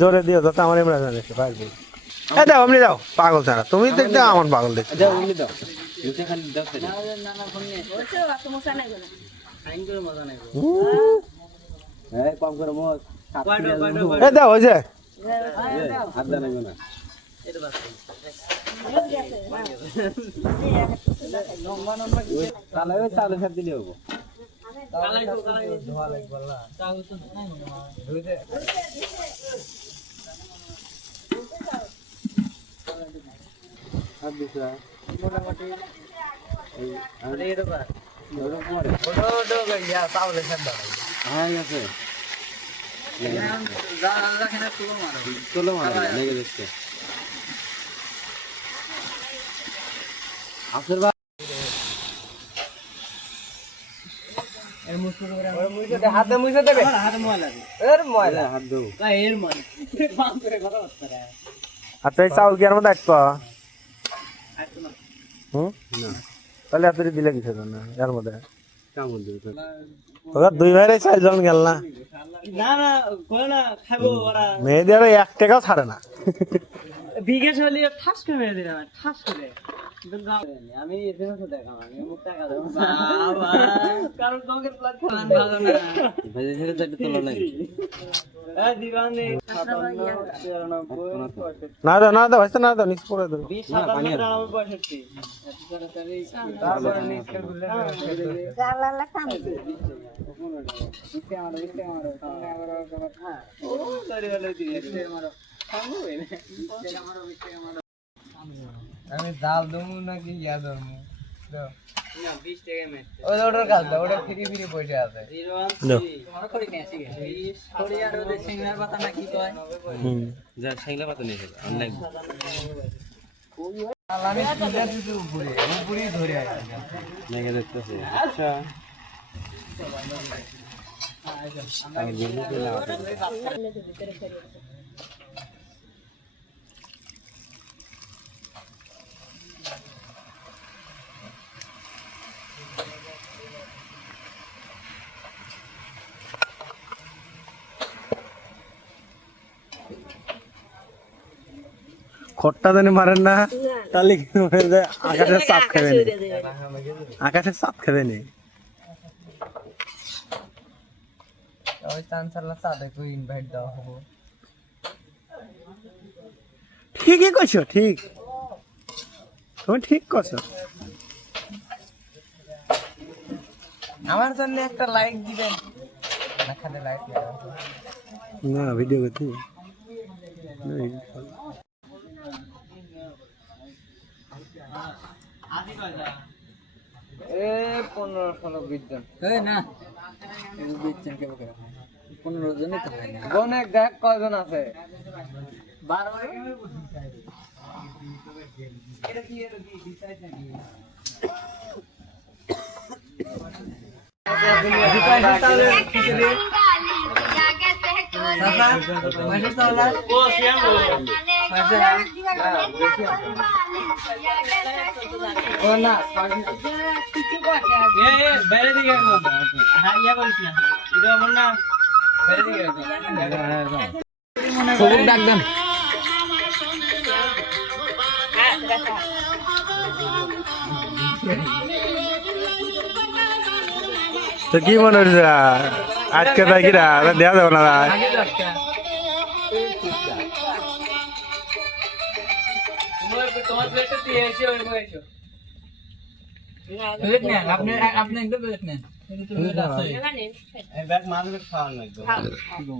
জোরে দিও যাতে আমার এমরা জানে পারবে। এই দাও এমনি দাও পাগল ছাড়া তুমি তো একদম আমার পাগল দেখছো। দাও এমনি দাও নিচে খালি দাও না না ফোন নে ওতো এত মজা নাই গো আইন করে মজা নাই এই কম করে মোজ এই দাও ওই যে হাত দেন না এটা বাস তাহলে চালে সব দিলে হবে কালাই ধোয়া লাগবে না চাল তো নাই না ধুই দে হাত দিছরা মোটামুটি এই আরে এটা বা ওটা পরে ওটা ইয়া চালে সব দাও হ্যাঁ আছে যা রাখেন তুলো মারো লেগে যাচ্ছে আসর বা এর মুছে করে ওর মুছে দে হাতে মুছে দেবে হাতে ময়লা দে এর ময়লা হাত দাও না এর ময়লা বাম করে কথা বলতে রে আচ্ছা এই চাউল কি আর মধ্যে একটু না তাহলে এত দিলে কিছু না এর মধ্যে কেমন দিবে তোরা দুই ভাইরে চারজন গেল না না না কই না খাবো ওরা মেয়েদের 1 টাকাও ছাড়ে না বিঘে চলি ঠাস করে মেরে দিলাম ঠাস করে আমি এখানে তো দেখাম আমি মুখ টাকা দেব বাবা কারণ তোমাকে প্লাট খান ভালো না ভেজে ছেড়ে তো তোলা নাই এই দিবানে 97 না দাও না দাও হইছে না দাও নিচ করে দাও 20 97 65 তারপরে নিচ করে গুলে জালালা কাম আমি জাল দেবো নাকি ইয়া দেবো না 20 টাকা মে ওই অর্ডার কাজ দাও ওটা ফ্রি ফ্রি পয়সা আছে মনে করি না ঠিক আছে থোড়ি আর ওদের সিঙ্গার পাতা না কি কয় যা সিঙ্গার পাতা নিয়ে যাবে অনলাইন আমি পূজা দিতে উপরে উপরে ধরে আছি লেগে দেখতেছে আচ্ছা আমি বলবো যে না খট্টা জানি মারেন না তাহলে কিন্তু আকাশের চাপ খাবে নি আকাশের চাপ খাবে নি ওই চান্সারলা সাদেকে ইনভাইট দাও হবে ঠিকই কইছো ঠিক তুমি ঠিক কইছো আমার জন্য একটা লাইক দিবেন না খালি লাইক না ভিডিও করতে এ 15-16 বিজন এই না এই বিজন কে বকে 15 জনই তো হয় না অনেক দেখ কয়জন আছে 12 এটা কি ডিসাইড নাকি ডাকবেন তো কি মনে হচ্ছে আজকে থাকিরা দেওয়া যাবে না তোমার প্লেটে দিয়ে এসে ওই এসো প্লেট নেন আপনি একটু প্লেট নেন এই ব্যাগ মাঝে খাওয়ানো একদম